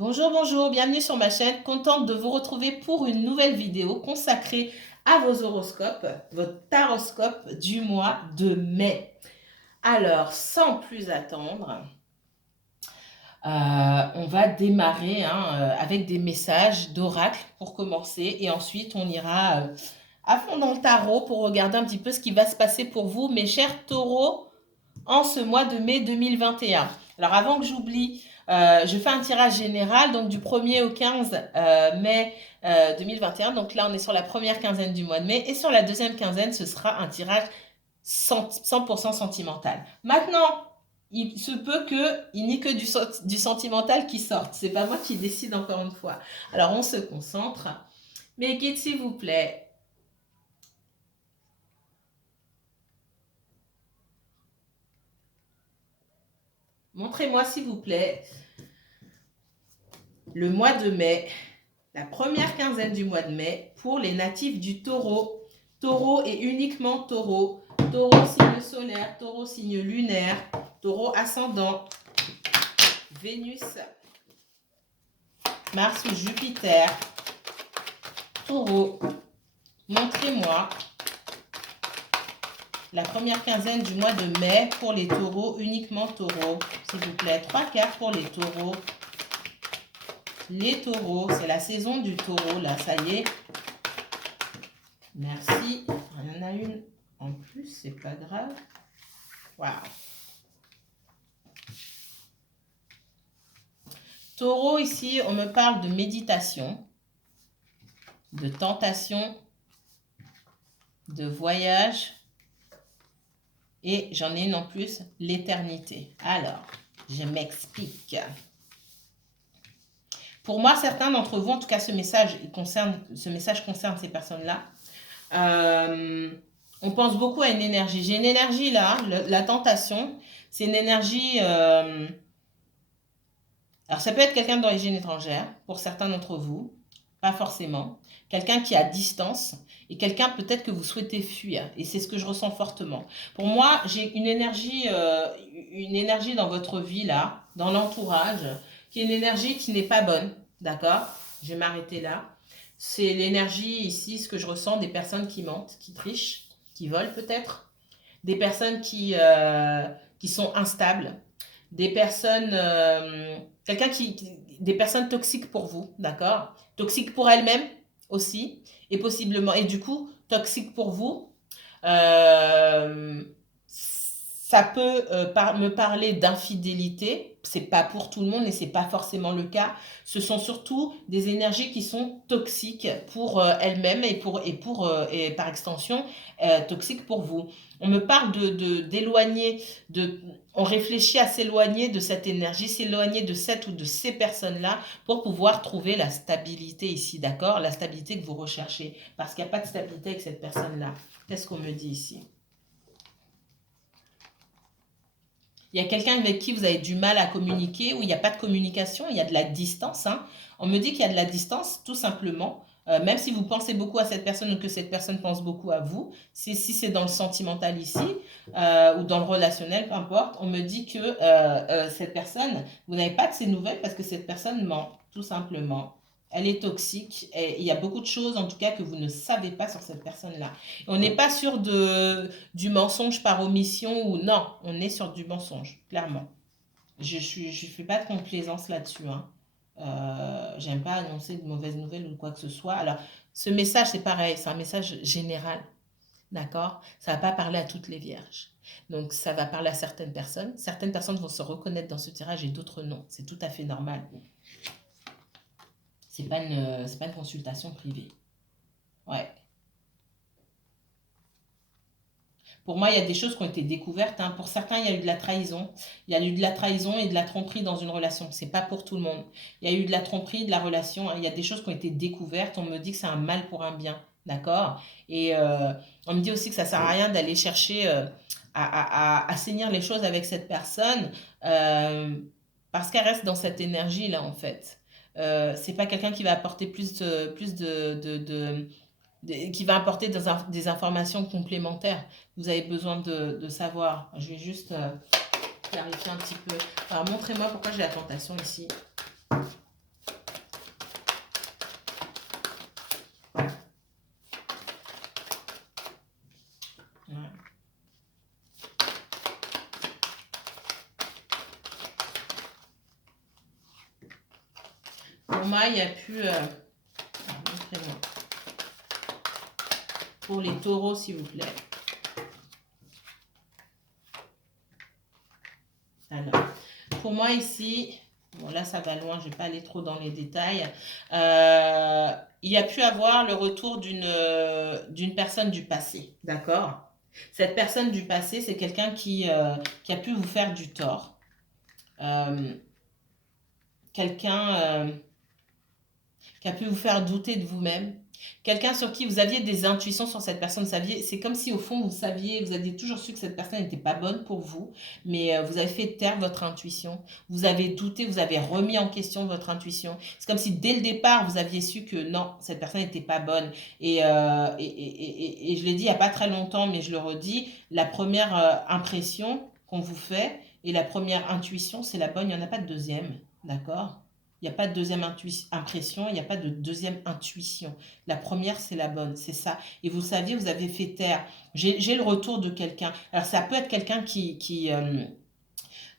Bonjour, bonjour, bienvenue sur ma chaîne. Contente de vous retrouver pour une nouvelle vidéo consacrée à vos horoscopes, votre taroscope du mois de mai. Alors, sans plus attendre, on va démarrer avec des messages d'oracle pour commencer et ensuite on ira à fond dans le tarot pour regarder un petit peu ce qui va se passer pour vous, mes chers taureaux, en ce mois de mai 2021. Alors avant que j'oublie, je fais un tirage général, donc du 1er au 15 mai 2021. Donc là, on est sur la première quinzaine du mois de mai. Et sur la deuxième quinzaine, ce sera un tirage 100% sentimental. Maintenant, il se peut qu'il n'y ait que du sentimental qui sorte. C'est pas moi qui décide encore une fois. Alors on se concentre. Mes guides, s'il vous plaît, montrez-moi s'il vous plaît le mois de mai, la première quinzaine du mois de mai pour les natifs du taureau. Taureau et uniquement taureau. Taureau signe solaire, taureau signe lunaire, taureau ascendant, Vénus, Mars ou Jupiter. Taureau, montrez-moi la première quinzaine du mois de mai pour les taureaux, uniquement taureau. S'il vous plaît, 3 cartes pour les taureaux. Les taureaux, c'est la saison du taureau, là, ça y est. Merci. Il y en a une en plus, c'est pas grave. Waouh. Taureau, ici, on me parle de méditation, de tentation, de voyage. Et j'en ai une en plus, l'éternité. Alors, je m'explique. Pour moi, certains d'entre vous, en tout cas, ce message concerne ces personnes-là. On pense beaucoup à une énergie. J'ai une énergie là, la tentation, c'est une énergie... alors, ça peut être quelqu'un d'origine étrangère, pour certains d'entre vous, pas forcément. Quelqu'un qui est à distance et quelqu'un peut-être que vous souhaitez fuir. Et c'est ce que je ressens fortement. Pour moi, j'ai une énergie dans votre vie là, dans l'entourage, qui est une énergie qui n'est pas bonne. D'accord? Je vais m'arrêter là. C'est l'énergie ici, ce que je ressens des personnes qui mentent, qui trichent, qui volent peut-être. Des personnes qui sont instables. Des personnes... des personnes toxiques pour vous, d'accord? Toxiques pour elles-mêmes aussi, et possiblement, et du coup, toxiques pour vous. Ça peut me parler d'infidélité, c'est pas pour tout le monde et c'est pas forcément le cas. Ce sont surtout des énergies qui sont toxiques pour elles-mêmes et par extension toxiques pour vous. On me parle d'éloigner, on réfléchit à s'éloigner de cette énergie, s'éloigner de cette ou de ces personnes-là pour pouvoir trouver la stabilité ici, d'accord? La stabilité que vous recherchez, parce qu'il n'y a pas de stabilité avec cette personne-là. Qu'est-ce qu'on me dit ici? Il y a quelqu'un avec qui vous avez du mal à communiquer, ou il n'y a pas de communication, il y a de la distance. On me dit qu'il y a de la distance, tout simplement. Même si vous pensez beaucoup à cette personne ou que cette personne pense beaucoup à vous, si c'est dans le sentimental ici, ou dans le relationnel, peu importe, on me dit que cette personne, vous n'avez pas de ses nouvelles parce que cette personne ment, tout simplement. Elle est toxique et il y a beaucoup de choses, en tout cas, que vous ne savez pas sur cette personne-là. On n'est pas sûr du mensonge par omission ou non, on est sur du mensonge, clairement. Je fais pas de complaisance là-dessus. J'aime pas annoncer de mauvaises nouvelles ou quoi que ce soit. Alors, ce message, c'est pareil, c'est un message général. D'accord? Ça va pas parler à toutes les vierges. Donc, ça va parler à certaines personnes. Certaines personnes vont se reconnaître dans ce tirage et d'autres non. C'est tout à fait normal. C'est pas une consultation privée. Ouais. Pour moi, il y a des choses qui ont été découvertes. Pour certains, il y a eu de la trahison. Il y a eu de la trahison et de la tromperie dans une relation. C'est pas pour tout le monde. Il y a eu de la tromperie, de la relation. Il y a des choses qui ont été découvertes. On me dit que c'est un mal pour un bien. D'accord? Et on me dit aussi que ça sert à rien d'aller chercher à assainir les choses avec cette personne parce qu'elle reste dans cette énergie-là, en fait. C'est pas quelqu'un qui va apporter plus qui va apporter des informations complémentaires. Vous avez besoin de savoir. Je vais juste clarifier un petit peu. Alors, montrez-moi pourquoi j'ai la tentation ici. Pour moi, il n'y a plus... montrez-moi. Pour les taureaux, s'il vous plaît. Alors, pour moi ici, bon là ça va loin, je ne vais pas aller trop dans les détails. Il y a pu avoir le retour d'une personne du passé, d'accord? Cette personne du passé, c'est quelqu'un qui a pu vous faire du tort. Quelqu'un qui a pu vous faire douter de vous-même. Quelqu'un sur qui vous aviez des intuitions sur cette personne, vous saviez, c'est comme si au fond vous saviez, vous aviez toujours su que cette personne n'était pas bonne pour vous, mais vous avez fait taire votre intuition, vous avez douté, vous avez remis en question votre intuition. C'est comme si dès le départ vous aviez su que non, cette personne n'était pas bonne. Et je l'ai dit il n'y a pas très longtemps, mais je le redis, la première impression qu'on vous fait et la première intuition, c'est la bonne, il n'y en a pas de deuxième, d'accord? Il n'y a pas de deuxième impression, il n'y a pas de deuxième intuition. La première, c'est la bonne, c'est ça. Et vous saviez, vous avez fait taire. J'ai le retour de quelqu'un. Alors, ça peut être quelqu'un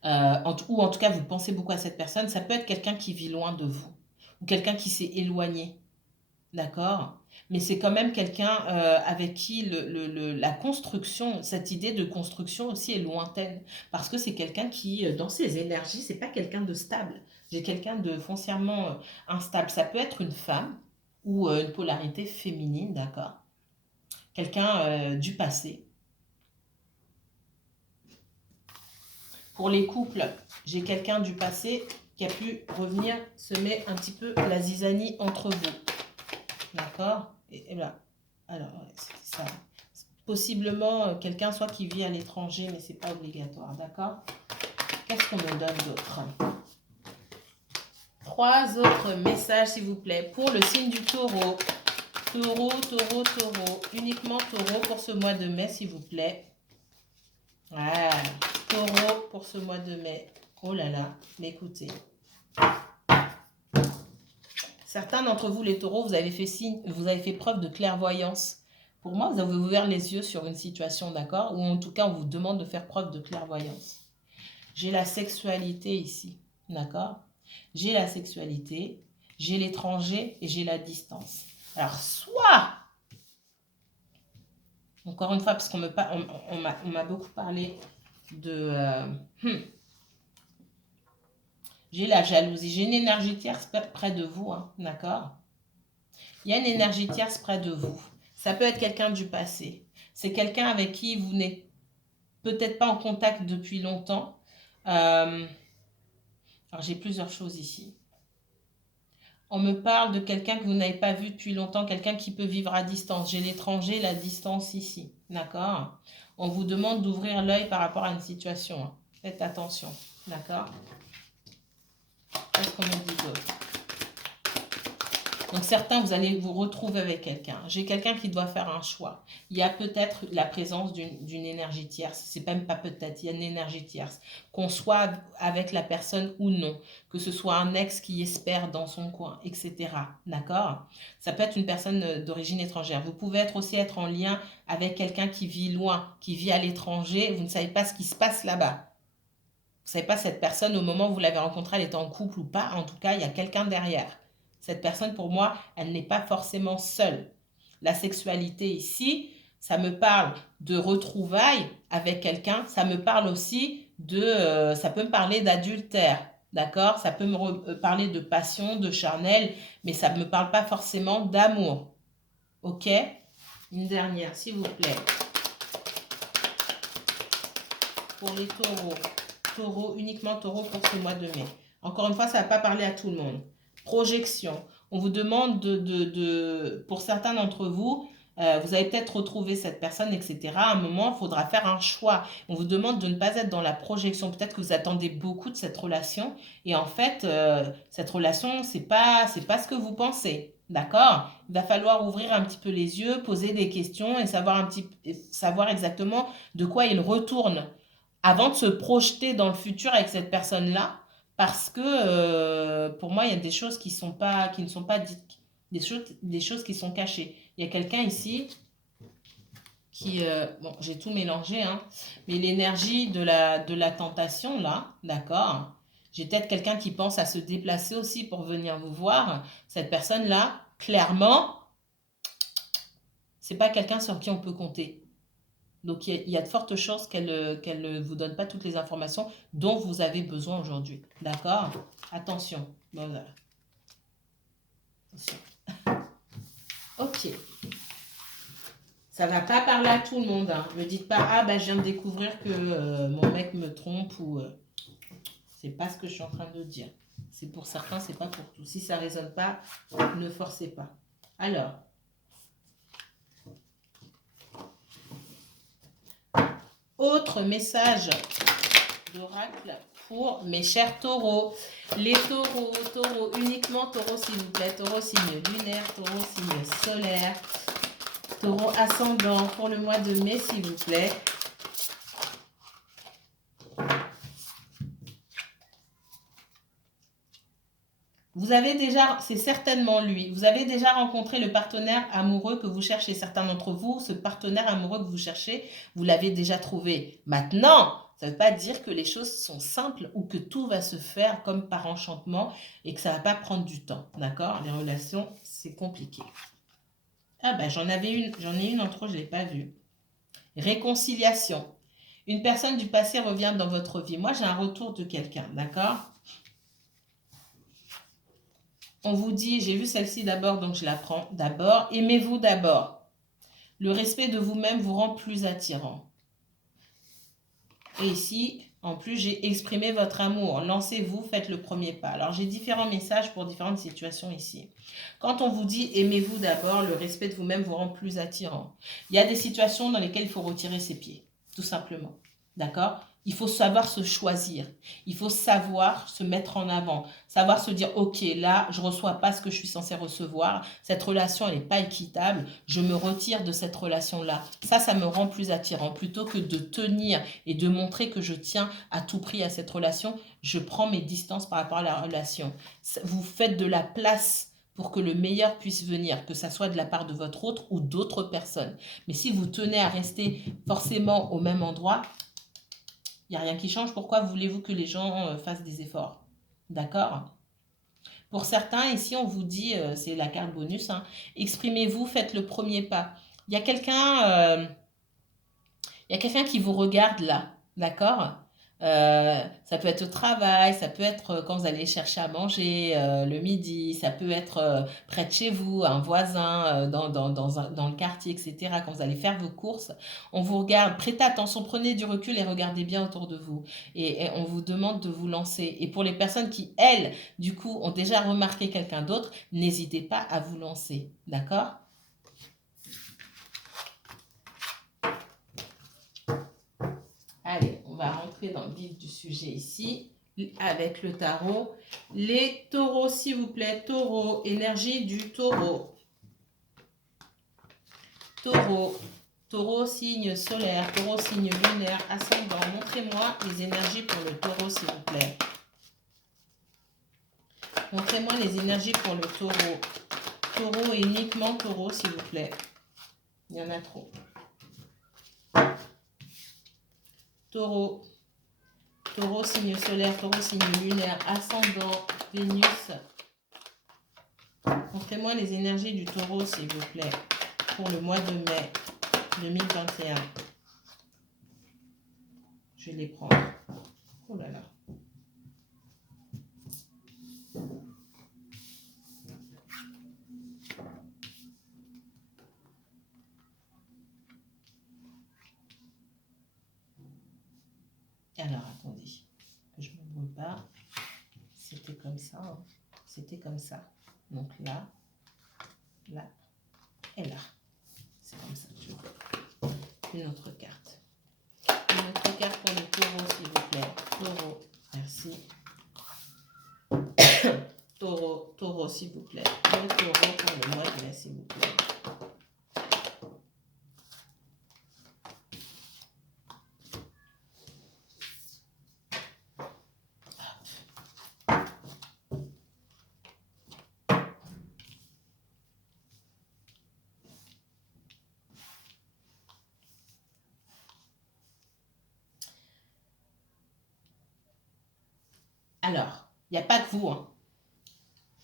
ou en tout cas, vous pensez beaucoup à cette personne. Ça peut être quelqu'un qui vit loin de vous. Ou quelqu'un qui s'est éloigné. D'accord? Mais c'est quand même quelqu'un avec qui la construction, cette idée de construction aussi est lointaine. Parce que c'est quelqu'un qui, dans ses énergies, c'est pas quelqu'un de stable. J'ai quelqu'un de foncièrement instable. Ça peut être une femme ou une polarité féminine, d'accord? Quelqu'un du passé. Pour les couples, j'ai quelqu'un du passé qui a pu revenir semer un petit peu la zizanie entre vous. D'accord? Et là, alors, ouais, c'est ça. Possiblement, quelqu'un soit qui vit à l'étranger, mais c'est pas obligatoire, d'accord? Qu'est-ce qu'on me donne d'autre? 3 autres messages, s'il vous plaît, pour le signe du taureau. Taureau, taureau, taureau. Uniquement taureau pour ce mois de mai, s'il vous plaît. Ah, taureau pour ce mois de mai. Oh là là, mais écoutez. Certains d'entre vous, les taureaux, vous avez fait preuve de clairvoyance. Pour moi, vous avez ouvert les yeux sur une situation, d'accord? Ou en tout cas, on vous demande de faire preuve de clairvoyance. J'ai la sexualité ici, d'accord? J'ai la sexualité, j'ai l'étranger et j'ai la distance. Alors, soit, encore une fois, parce qu'on m'a beaucoup parlé de... j'ai la jalousie, j'ai une énergie tierce près de vous, hein, d'accord? Il y a une énergie tierce près de vous. Ça peut être quelqu'un du passé. C'est quelqu'un avec qui vous n'êtes peut-être pas en contact depuis longtemps. Alors, j'ai plusieurs choses ici. On me parle de quelqu'un que vous n'avez pas vu depuis longtemps, quelqu'un qui peut vivre à distance. J'ai l'étranger, la distance ici. D'accord? On vous demande d'ouvrir l'œil par rapport à une situation. Hein. Faites attention. D'accord? Qu'est-ce qu'on me dit d'autre? Donc certains, vous allez vous retrouver avec quelqu'un. J'ai quelqu'un qui doit faire un choix. Il y a peut-être la présence d'une énergie tierce. C'est même pas peut-être, il y a une énergie tierce. Qu'on soit avec la personne ou non. Que ce soit un ex qui espère dans son coin, etc. D'accord? Ça peut être une personne d'origine étrangère. Vous pouvez aussi être en lien avec quelqu'un qui vit loin, qui vit à l'étranger. Vous ne savez pas ce qui se passe là-bas. Vous ne savez pas cette personne, au moment où vous l'avez rencontrée, elle est en couple ou pas. En tout cas, il y a quelqu'un derrière. Cette personne, pour moi, elle n'est pas forcément seule. La sexualité ici, ça me parle de retrouvailles avec quelqu'un. Ça me parle aussi ça peut me parler d'adultère, d'accord? Ça peut me parler de passion, de charnel, mais ça ne me parle pas forcément d'amour. Ok? Une dernière, s'il vous plaît. Pour les taureaux. Taureau, uniquement taureau pour ce mois de mai. Encore une fois, ça ne va pas parler à tout le monde. Projection. On vous demande pour certains d'entre vous, vous avez peut-être retrouvé cette personne, etc. À un moment, il faudra faire un choix. On vous demande de ne pas être dans la projection. Peut-être que vous attendez beaucoup de cette relation. Et en fait, cette relation, c'est pas ce que vous pensez. D'accord? Il va falloir ouvrir un petit peu les yeux, poser des questions et savoir exactement de quoi il retourne avant de se projeter dans le futur avec cette personne-là. Parce que pour moi, il y a des choses qui ne sont pas dites, des choses qui sont cachées. Il y a quelqu'un ici qui, bon, j'ai tout mélangé, hein, mais l'énergie de la tentation, là, d'accord, J'ai peut-être quelqu'un qui pense à se déplacer aussi pour venir vous voir. Cette personne-là, clairement, c'est pas quelqu'un sur qui on peut compter. Donc, il y a de fortes chances qu'elle ne vous donne pas toutes les informations dont vous avez besoin aujourd'hui. D'accord? Attention. Voilà. Attention. Ok. Ça va pas parler à tout le monde. Hein. Ne me dites pas, ah bah je viens de découvrir que mon mec me trompe ou... c'est pas ce que je suis en train de dire. C'est pour certains, c'est pas pour tous. Si ça résonne pas, ne forcez pas. Alors. Autre message d'oracle pour mes chers taureaux. Les taureaux, uniquement taureaux s'il vous plaît. Taureau signe lunaire, taureau signe solaire. Taureau ascendant pour le mois de mai s'il vous plaît. Vous avez déjà, c'est certainement lui, vous avez déjà rencontré le partenaire amoureux que vous cherchez. Certains d'entre vous, ce partenaire amoureux que vous cherchez, vous l'avez déjà trouvé. Maintenant, ça ne veut pas dire que les choses sont simples ou que tout va se faire comme par enchantement et que ça ne va pas prendre du temps. D'accord? Les relations, c'est compliqué. Ah ben, j'en ai une en trop, je ne l'ai pas vue. Réconciliation. Une personne du passé revient dans votre vie. Moi, j'ai un retour de quelqu'un, d'accord? On vous dit, j'ai vu celle-ci d'abord, donc je la prends d'abord. Aimez-vous d'abord. Le respect de vous-même vous rend plus attirant. Et ici, en plus, j'ai exprimé votre amour. Lancez-vous, faites le premier pas. Alors, j'ai différents messages pour différentes situations ici. Quand on vous dit, aimez-vous d'abord, le respect de vous-même vous rend plus attirant. Il y a des situations dans lesquelles il faut retirer ses pieds, tout simplement. D'accord? Il faut savoir se choisir. Il faut savoir se mettre en avant. Savoir se dire, ok, là, je ne reçois pas ce que je suis censé recevoir. Cette relation, elle n'est pas équitable. Je me retire de cette relation-là. Ça me rend plus attirant. Plutôt que de tenir et de montrer que je tiens à tout prix à cette relation, je prends mes distances par rapport à la relation. Vous faites de la place pour que le meilleur puisse venir, que ça soit de la part de votre autre ou d'autres personnes. Mais si vous tenez à rester forcément au même endroit, il n'y a rien qui change. Pourquoi voulez-vous que les gens fassent des efforts? D'accord? Pour certains, ici, on vous dit, c'est la carte bonus, hein, exprimez-vous, faites le premier pas. Il y a quelqu'un qui vous regarde là, d'accord? Ça peut être au travail, ça peut être quand vous allez chercher à manger le midi, ça peut être près de chez vous, un voisin dans le quartier, etc. Quand vous allez faire vos courses, on vous regarde, prêtez attention, prenez du recul et regardez bien autour de vous. Et on vous demande de vous lancer. Et pour les personnes qui, elles, du coup, ont déjà remarqué quelqu'un d'autre, n'hésitez pas à vous lancer, d'accord? Allez, on va rentrer dans le vif du sujet ici avec le tarot. Les taureaux, s'il vous plaît. Taureau, énergie du taureau. Taureau, taureau, signe solaire, taureau, signe lunaire, ascendant. Montrez-moi les énergies pour le taureau, s'il vous plaît. Montrez-moi les énergies pour le taureau. Taureau, uniquement taureau, s'il vous plaît. Il y en a trop. Taureau. Taureau, signe solaire, taureau, signe lunaire, ascendant, Vénus. Montrez-moi les énergies du taureau, s'il vous plaît, pour le mois de mai 2021. Je vais les prendre. Oh là là. Alors, attendez, que je ne me brûle pas. C'était comme ça. Hein. C'était comme ça. Donc là, là et là. C'est comme ça que je vois. Une autre carte. Une autre carte pour le taureau, s'il vous plaît. Taureau, merci. Taureau, s'il vous plaît. Le taureau pour le mois de mai, s'il vous plaît. Alors, il n'y a pas que vous, hein.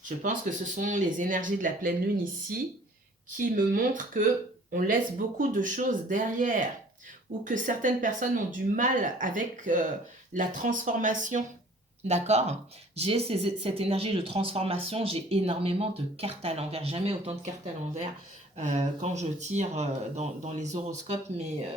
Je pense que ce sont les énergies de la pleine lune ici qui me montrent qu'on laisse beaucoup de choses derrière ou que certaines personnes ont du mal avec la transformation. D'accord? J'ai cette énergie de transformation, j'ai énormément de cartes à l'envers, jamais autant de cartes à l'envers quand je tire dans les horoscopes, mais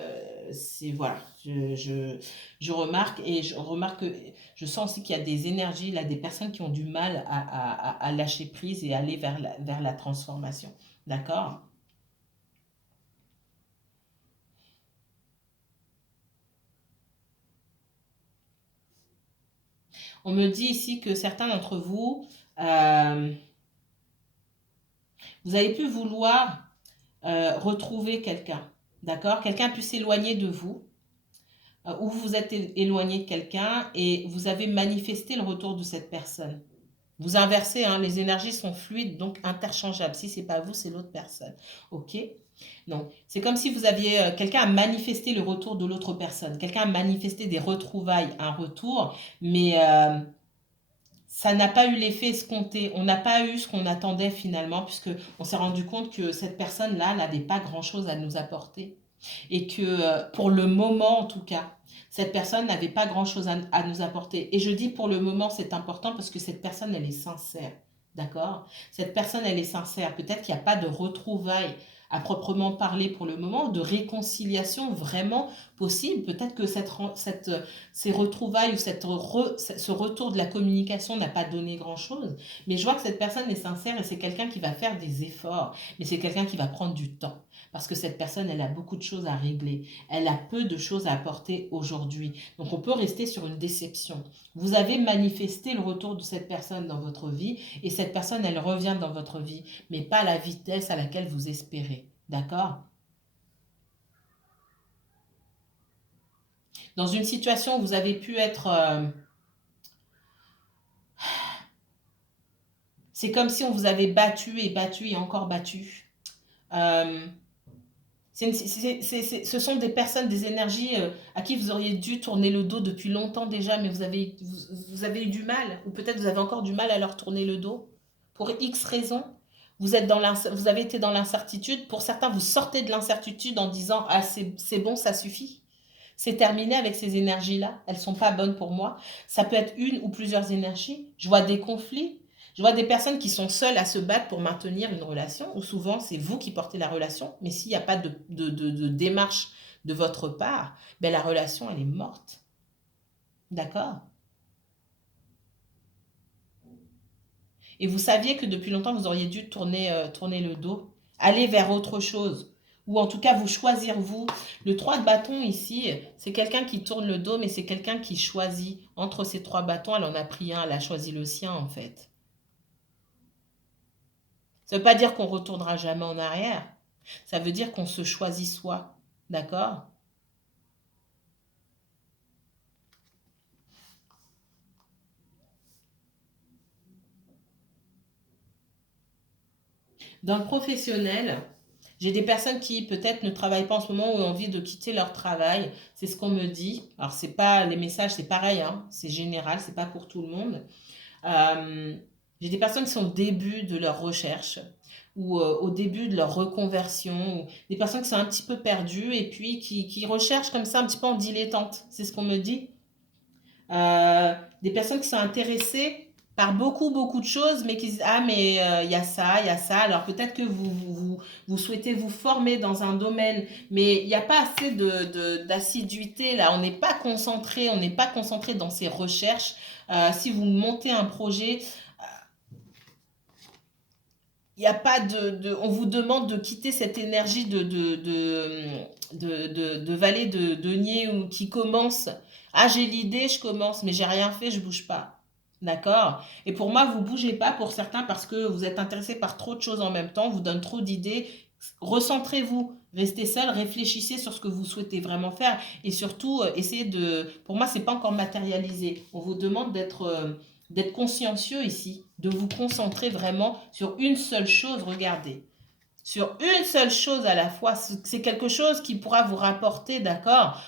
c'est voilà, je remarque et je remarque que je sens aussi qu'il y a des énergies, là, des personnes qui ont du mal à lâcher prise et aller vers la transformation. D'accord? On me dit ici que certains d'entre vous, euh, vous avez pu vouloir retrouver quelqu'un. D'accord? Quelqu'un a pu s'éloigner de vous ou vous êtes éloigné de quelqu'un et vous avez manifesté le retour de cette personne. Vous inversez, hein, les énergies sont fluides, donc interchangeables. Si c'est pas vous, c'est l'autre personne. Ok? Donc, c'est comme si vous aviez quelqu'un a manifesté le retour de l'autre personne. Quelqu'un a manifesté des retrouvailles, un retour, mais ça n'a pas eu l'effet escompté. On n'a pas eu ce qu'on attendait finalement, puisque on s'est rendu compte que cette personne-là n'avait pas grand-chose à nous apporter. Et que pour le moment, en tout cas, cette personne n'avait pas grand-chose à nous apporter. Et je dis pour le moment, c'est important parce que cette personne, elle est sincère. D'accord? Cette personne, elle est sincère. Peut-être qu'il n'y a pas de retrouvailles à proprement parler pour le moment, de réconciliation vraiment possible. Peut-être que ces retrouvailles ou ce retour de la communication n'a pas donné grand-chose. Mais je vois que cette personne est sincère et c'est quelqu'un qui va faire des efforts. Mais c'est quelqu'un qui va prendre du temps. Parce que cette personne, elle a beaucoup de choses à régler. Elle a peu de choses à apporter aujourd'hui. Donc on peut rester sur une déception. Vous avez manifesté le retour de cette personne dans votre vie et cette personne, elle revient dans votre vie, mais pas à la vitesse à laquelle vous espérez. D'accord? Dans une situation où vous avez pu être... c'est comme si on vous avait battu et encore battu. Euh, ce sont des personnes, des énergies à qui vous auriez dû tourner le dos depuis longtemps déjà, mais vous avez eu du mal, ou peut-être vous avez encore du mal à leur tourner le dos, pour X raisons. Vous avez été dans l'incertitude. Pour certains, vous sortez de l'incertitude en disant ah, c'est bon, ça suffit. C'est terminé avec ces énergies-là. Elles ne sont pas bonnes pour moi. Ça peut être une ou plusieurs énergies. Je vois des conflits. Je vois des personnes qui sont seules à se battre pour maintenir une relation, ou souvent c'est vous qui portez la relation, mais s'il n'y a pas de démarche de votre part, ben la relation, elle est morte. D'accord? Et vous saviez que depuis longtemps, vous auriez dû tourner le dos, aller vers autre chose, ou en tout cas vous choisir vous. Le 3 de bâton ici, c'est quelqu'un qui tourne le dos, mais c'est quelqu'un qui choisit. Entre ces trois bâtons, elle en a pris un, elle a choisi le sien en fait. Ça ne veut pas dire qu'on retournera jamais en arrière. Ça veut dire qu'on se choisit soi. D'accord? Dans le professionnel, j'ai des personnes qui peut-être ne travaillent pas en ce moment ou ont envie de quitter leur travail. C'est ce qu'on me dit. Alors, c'est pas les messages, c'est pareil, hein, c'est général, c'est pas pour tout le monde. Euh, j'ai des personnes qui sont au début de leur recherche ou au début de leur reconversion, ou des personnes qui sont un petit peu perdues et puis qui recherchent comme ça un petit peu en dilettante. C'est ce qu'on me dit. Des personnes qui sont intéressées par beaucoup de choses, mais qui disent ah mais il y a ça, il y a ça. Alors peut-être que vous souhaitez vous former dans un domaine, mais il n'y a pas assez d'assiduité là. On n'est pas concentré dans ces recherches. Si vous montez un projet, il n'y a pas on vous demande de quitter cette énergie de vallée de denier ou qui commence. Ah, j'ai l'idée, je commence, mais j'ai rien fait, je bouge pas. D'accord? Et pour moi, vous bougez pas pour certains parce que vous êtes intéressé par trop de choses en même temps, vous donne trop d'idées. Recentrez-vous, restez seul, réfléchissez sur ce que vous souhaitez vraiment faire et surtout essayez de. Pour moi, c'est pas encore matérialisé. On vous demande d'être consciencieux ici, de vous concentrer vraiment sur une seule chose, regardez. Sur une seule chose à la fois, c'est quelque chose qui pourra vous rapporter, d'accord,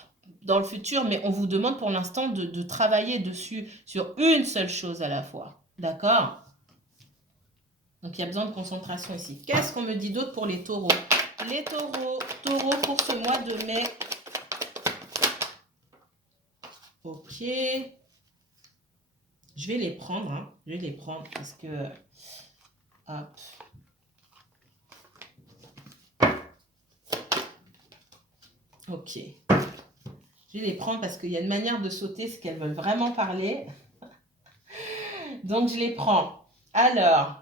dans le futur, mais on vous demande pour l'instant de travailler dessus, sur une seule chose à la fois. D'accord? Donc, il y a besoin de concentration ici. Qu'est-ce qu'on me dit d'autre pour les taureaux? Les taureaux pour ce mois de mai. Ok. Je vais les prendre, hein. Je vais les prendre parce que... Hop. Ok. Je vais les prendre parce qu'il y a une manière de sauter, c'est qu'elles veulent vraiment parler. Donc, je les prends. Alors,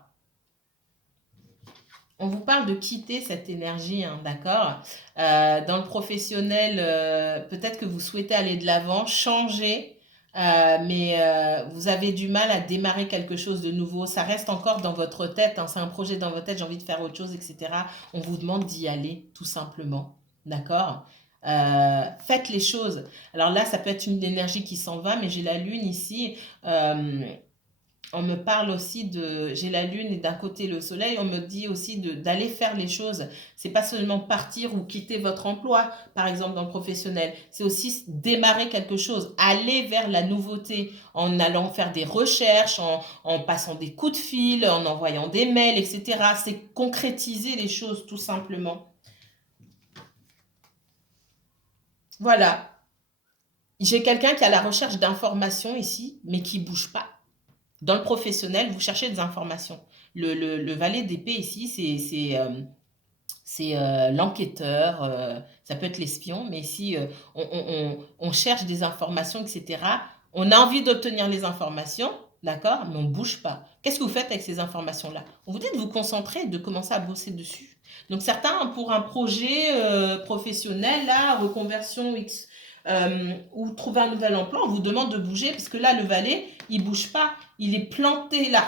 on vous parle de quitter cette énergie, hein, d'accord? Dans le professionnel, peut-être que vous souhaitez aller de l'avant, changer, mais vous avez du mal à démarrer quelque chose de nouveau. Ça reste encore dans votre tête, hein, c'est un projet dans votre tête, j'ai envie de faire autre chose, etc. On vous demande d'y aller, tout simplement, d'accord? Faites les choses. Alors là, ça peut être une énergie qui s'en va, mais j'ai la lune ici. On me parle aussi de, j'ai la lune et d'un côté le soleil, on me dit aussi d'aller faire les choses. C'est pas seulement partir ou quitter votre emploi, par exemple dans le professionnel. C'est aussi démarrer quelque chose, aller vers la nouveauté en allant faire des recherches, en passant des coups de fil, en envoyant des mails, etc. C'est concrétiser les choses tout simplement. Voilà. J'ai quelqu'un qui est à la recherche d'informations ici, mais qui bouge pas. Dans le professionnel, vous cherchez des informations. Le valet d'épée ici, c'est l'enquêteur, ça peut être l'espion, mais ici, on cherche des informations, etc. On a envie d'obtenir les informations, d'accord, mais on ne bouge pas. Qu'est-ce que vous faites avec ces informations-là? On vous dit de vous concentrer, de commencer à bosser dessus. Donc certains, pour un projet professionnel, là, reconversion X, ou trouver un nouvel emploi, on vous demande de bouger, parce que là, le valet, il ne bouge pas, il est planté là.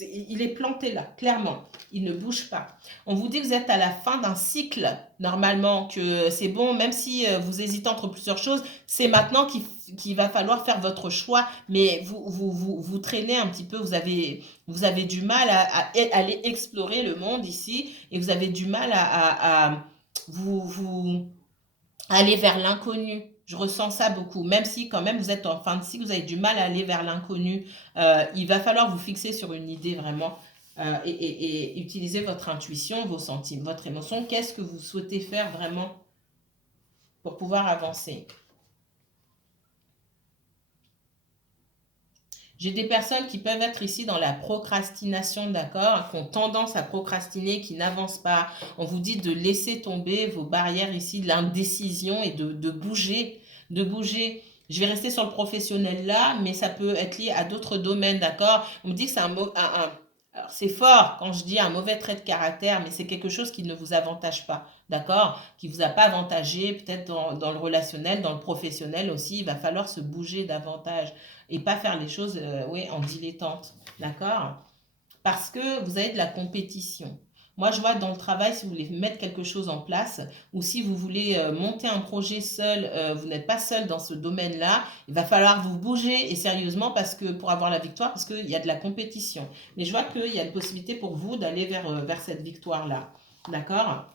Il est planté là, clairement. Il ne bouge pas. On vous dit que vous êtes à la fin d'un cycle, normalement, que c'est bon, même si vous hésitez entre plusieurs choses, c'est maintenant qu'il va falloir faire votre choix, mais vous traînez un petit peu, vous avez du mal à aller explorer le monde ici, et vous avez du mal à vous aller vers l'inconnu. Je ressens ça beaucoup, même si quand même vous êtes en fin de cycle, vous avez du mal à aller vers l'inconnu. Il va falloir vous fixer sur une idée vraiment et utiliser votre intuition, vos sentiments, votre émotion. Qu'est-ce que vous souhaitez faire vraiment pour pouvoir avancer? J'ai des personnes qui peuvent être ici dans la procrastination, d'accord, qui ont tendance à procrastiner, qui n'avancent pas. On vous dit de laisser tomber vos barrières ici, de l'indécision et de bouger, de bouger. Je vais rester sur le professionnel là, mais ça peut être lié à d'autres domaines, d'accord? On me dit que c'est alors c'est fort quand je dis un mauvais trait de caractère, mais c'est quelque chose qui ne vous avantage pas, d'accord? Qui vous a pas avantagé, peut-être dans le relationnel, dans le professionnel aussi, il va falloir se bouger davantage et pas faire les choses oui, en dilettante, d'accord? Parce que vous avez de la compétition. Moi, je vois dans le travail, si vous voulez mettre quelque chose en place ou si vous voulez monter un projet seul, vous n'êtes pas seul dans ce domaine-là, il va falloir vous bouger et sérieusement parce que pour avoir la victoire, parce qu'il y a de la compétition. Mais je vois qu'il y a une possibilité pour vous d'aller vers cette victoire-là, d'accord?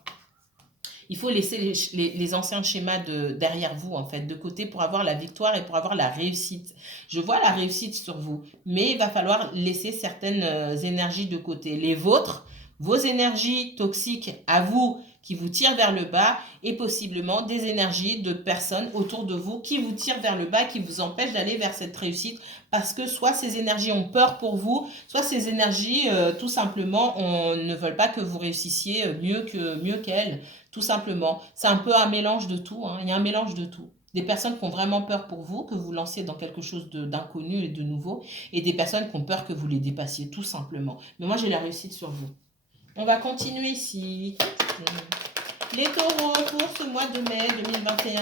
Il faut laisser les anciens schémas derrière vous, en fait, de côté pour avoir la victoire et pour avoir la réussite. Je vois la réussite sur vous, mais il va falloir laisser certaines énergies de côté. Les vôtres, vos énergies toxiques à vous qui vous tirent vers le bas et possiblement des énergies de personnes autour de vous qui vous tirent vers le bas, qui vous empêchent d'aller vers cette réussite parce que soit ces énergies ont peur pour vous, soit ces énergies tout simplement ne veulent pas que vous réussissiez mieux qu'elles. Tout simplement. C'est un peu un mélange de tout, hein. Il y a un mélange de tout. Des personnes qui ont vraiment peur pour vous, que vous lanciez dans quelque chose d'inconnu et de nouveau, et des personnes qui ont peur que vous les dépassiez, tout simplement. Mais moi, j'ai la réussite sur vous. On va continuer ici. Les taureaux pour ce mois de mai 2021.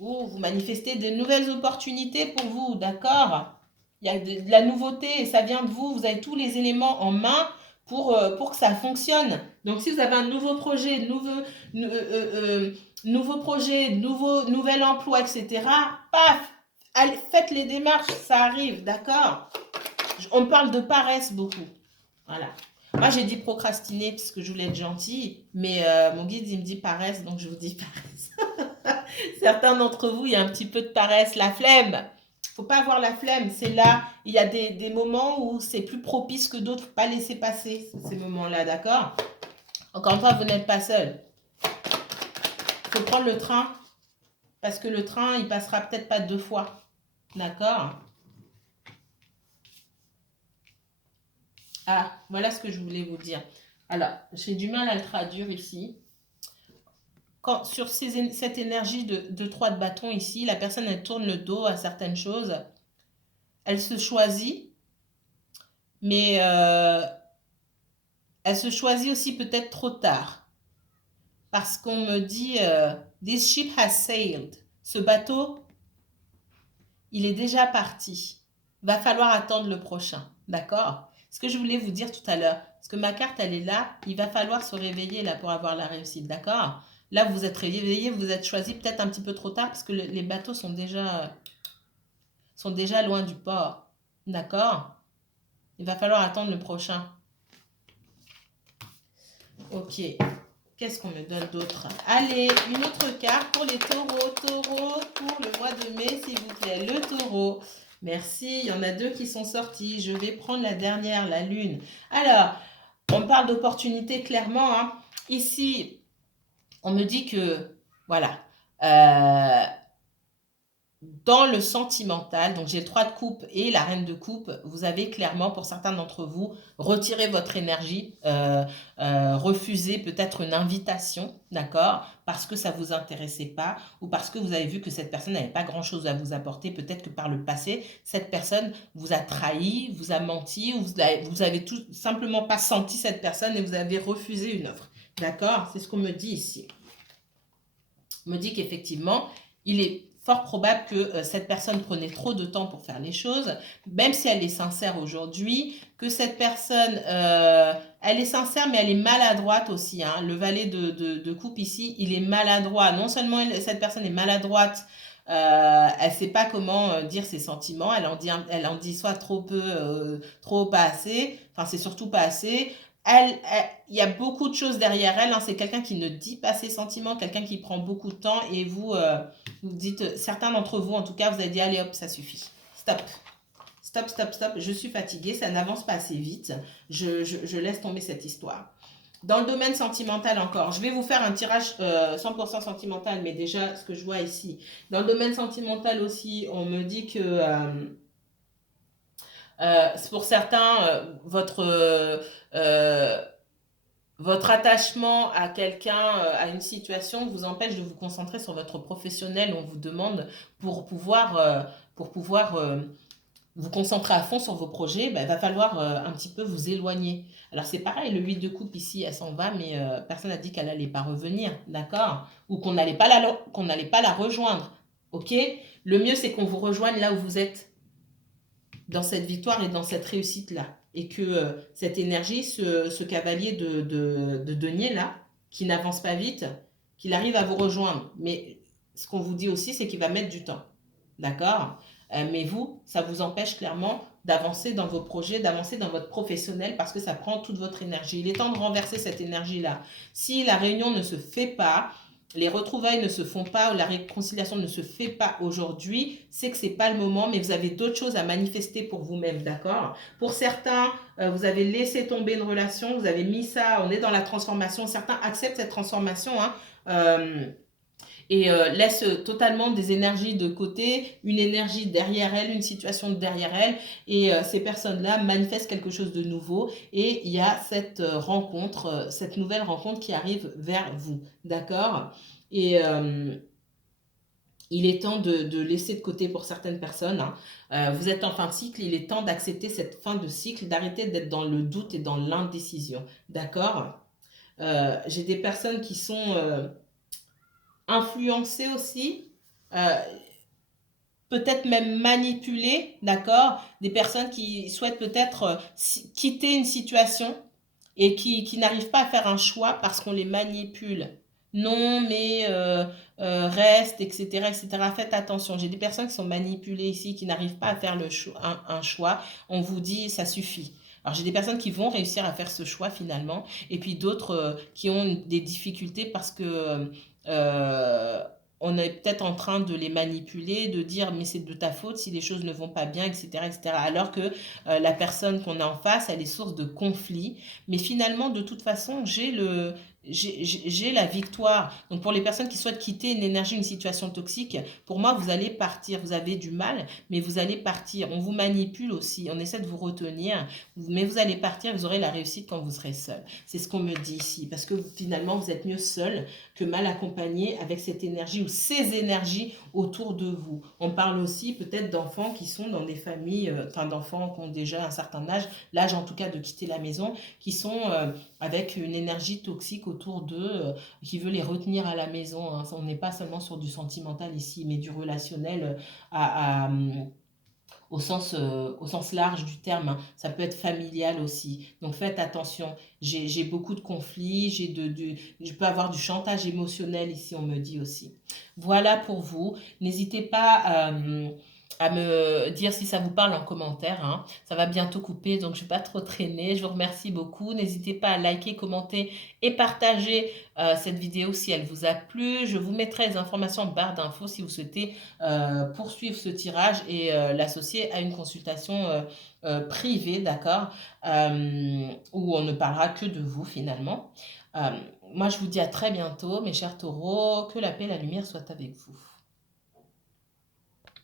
Oh, vous manifestez de nouvelles opportunités pour vous, d'accord? Il y a de la nouveauté et ça vient de vous. Vous avez tous les éléments en main pour que ça fonctionne. Donc, si vous avez un nouveau projet, nouvel emploi, etc., paf, allez, faites les démarches, ça arrive, d'accord? On parle de paresse beaucoup. Voilà. Moi, j'ai dit procrastiner parce que je voulais être gentille, mais mon guide, il me dit paresse, donc je vous dis paresse. Certains d'entre vous, il y a un petit peu de paresse, la flemme. Faut pas avoir la flemme. C'est là, il y a des moments où c'est plus propice que d'autres. Faut pas laisser passer ces moments-là, d'accord? Encore une fois, vous n'êtes pas seul. Faut prendre le train parce que le train, il passera peut-être pas 2 fois, d'accord? Ah, voilà ce que je voulais vous dire. Alors, j'ai du mal à le traduire ici. Quand, sur cette énergie de 3 de bâton ici, la personne, elle tourne le dos à certaines choses. Elle se choisit, mais elle se choisit aussi peut-être trop tard. Parce qu'on me dit, this ship has sailed. Ce bateau, il est déjà parti. Va falloir attendre le prochain, d'accord? Ce que je voulais vous dire tout à l'heure, parce que ma carte, elle est là, il va falloir se réveiller là pour avoir la réussite, d'accord? Là, vous êtes réveillé, vous êtes choisi peut-être un petit peu trop tard parce que les bateaux sont déjà loin du port, d'accord? Il va falloir attendre le prochain. Ok, qu'est-ce qu'on me donne d'autre? Allez, une autre carte pour les taureaux. Taureau pour le mois de mai, s'il vous plaît. Le taureau. Merci, il y en a 2 qui sont sortis. Je vais prendre la dernière, la lune. Alors, on parle d'opportunité clairement, hein. Ici, on me dit que, voilà, dans le sentimental, donc j'ai le 3 de coupe et la reine de coupe, vous avez clairement, pour certains d'entre vous, retiré votre énergie, refusé peut-être une invitation, d'accord, parce que ça ne vous intéressait pas ou parce que vous avez vu que cette personne n'avait pas grand-chose à vous apporter, peut-être que par le passé, cette personne vous a trahi, vous a menti, ou vous avez tout simplement pas senti cette personne et vous avez refusé une offre, d'accord? C'est ce qu'on me dit ici. On me dit qu'effectivement, il est fort probable que cette personne prenait trop de temps pour faire les choses, même si elle est sincère aujourd'hui, que cette personne, elle est sincère, mais elle est maladroite aussi, hein. Le valet de coupe ici, il est maladroit. Non seulement cette personne est maladroite, elle ne sait pas comment dire ses sentiments, elle en dit soit trop peu, trop pas assez, enfin c'est surtout pas assez. Il y a beaucoup de choses derrière elle, hein. C'est quelqu'un qui ne dit pas ses sentiments, quelqu'un qui prend beaucoup de temps et vous dites, certains d'entre vous en tout cas, vous avez dit allez hop, ça suffit. Stop. Stop, stop, stop. Je suis fatiguée, ça n'avance pas assez vite. Je laisse tomber cette histoire. Dans le domaine sentimental encore, je vais vous faire un tirage 100% sentimental, mais déjà ce que je vois ici. Dans le domaine sentimental aussi, on me dit que pour certains, votre attachement à quelqu'un, à une situation, vous empêche de vous concentrer sur votre professionnel. On vous demande pour pouvoir vous concentrer à fond sur vos projets, il va falloir un petit peu vous éloigner. Alors c'est pareil, le 8 de coupe ici, elle s'en va, mais personne n'a dit qu'elle n'allait pas revenir, d'accord? Ou qu'on n'allait pas la rejoindre, ok? Le mieux, c'est qu'on vous rejoigne là où vous êtes, dans cette victoire et dans cette réussite-là. Et que cette énergie, ce cavalier de denier là, qui n'avance pas vite, qu'il arrive à vous rejoindre. Mais ce qu'on vous dit aussi, c'est qu'il va mettre du temps. D'accord? Mais vous, ça vous empêche clairement d'avancer dans vos projets, d'avancer dans votre professionnel parce que ça prend toute votre énergie. Il est temps de renverser cette énergie-là. Si la réunion ne se fait pas, les retrouvailles ne se font pas, ou la réconciliation ne se fait pas aujourd'hui, c'est que c'est pas le moment, mais vous avez d'autres choses à manifester pour vous-même, d'accord? Pour certains, vous avez laissé tomber une relation, vous avez mis ça, on est dans la transformation, certains acceptent cette transformation, hein, et laisse totalement des énergies de côté, une énergie derrière elle, une situation derrière elle, et ces personnes-là manifestent quelque chose de nouveau, et il y a cette rencontre, cette nouvelle rencontre qui arrive vers vous, d'accord? Et il est temps de laisser de côté pour certaines personnes, hein. Vous êtes en fin de cycle, il est temps d'accepter cette fin de cycle, d'arrêter d'être dans le doute et dans l'indécision, d'accord? J'ai des personnes qui sont influencées aussi, euh, peut-être même manipulées, d'accord? Des personnes qui souhaitent peut-être quitter une situation et qui n'arrivent pas à faire un choix parce qu'on les manipule. Non, mais reste, etc., etc. Faites attention. J'ai des personnes qui sont manipulées ici, qui n'arrivent pas à faire un choix. On vous dit, ça suffit. Alors, j'ai des personnes qui vont réussir à faire ce choix finalement, et puis d'autres qui ont des difficultés parce que on est peut-être en train de les manipuler, de dire mais c'est de ta faute si les choses ne vont pas bien, etc., etc. Alors que la personne qu'on a en face, elle est source de conflit. Mais finalement, de toute façon, j'ai la victoire. Donc pour les personnes qui souhaitent quitter une énergie, une situation toxique, pour moi, vous allez partir. Vous avez du mal, mais vous allez partir. On vous manipule aussi, on essaie de vous retenir, mais vous allez partir, vous aurez la réussite quand vous serez seul. C'est ce qu'on me dit ici, parce que finalement, vous êtes mieux seul que mal accompagné avec cette énergie ou ces énergies autour de vous. On parle aussi peut-être d'enfants qui sont dans des familles, enfin d'enfants qui ont déjà un certain âge, l'âge en tout cas de quitter la maison, qui sont avec une énergie toxique autour d'eux, qui veut les retenir à la maison, hein. On n'est pas seulement sur du sentimental ici, mais du relationnel au sens large du terme, hein. Ça peut être familial aussi. Donc faites attention. J'ai beaucoup de conflits, je peux avoir du chantage émotionnel ici, on me dit aussi. Voilà pour vous. N'hésitez pas à me dire si ça vous parle en commentaire, hein. Ça va bientôt couper, donc je ne vais pas trop traîner. Je vous remercie beaucoup. N'hésitez pas à liker, commenter et partager cette vidéo si elle vous a plu. Je vous mettrai les informations en barre d'infos si vous souhaitez poursuivre ce tirage et l'associer à une consultation privée, d'accord, où on ne parlera que de vous finalement. Moi, je vous dis à très bientôt, mes chers taureaux, que la paix et la lumière soient avec vous.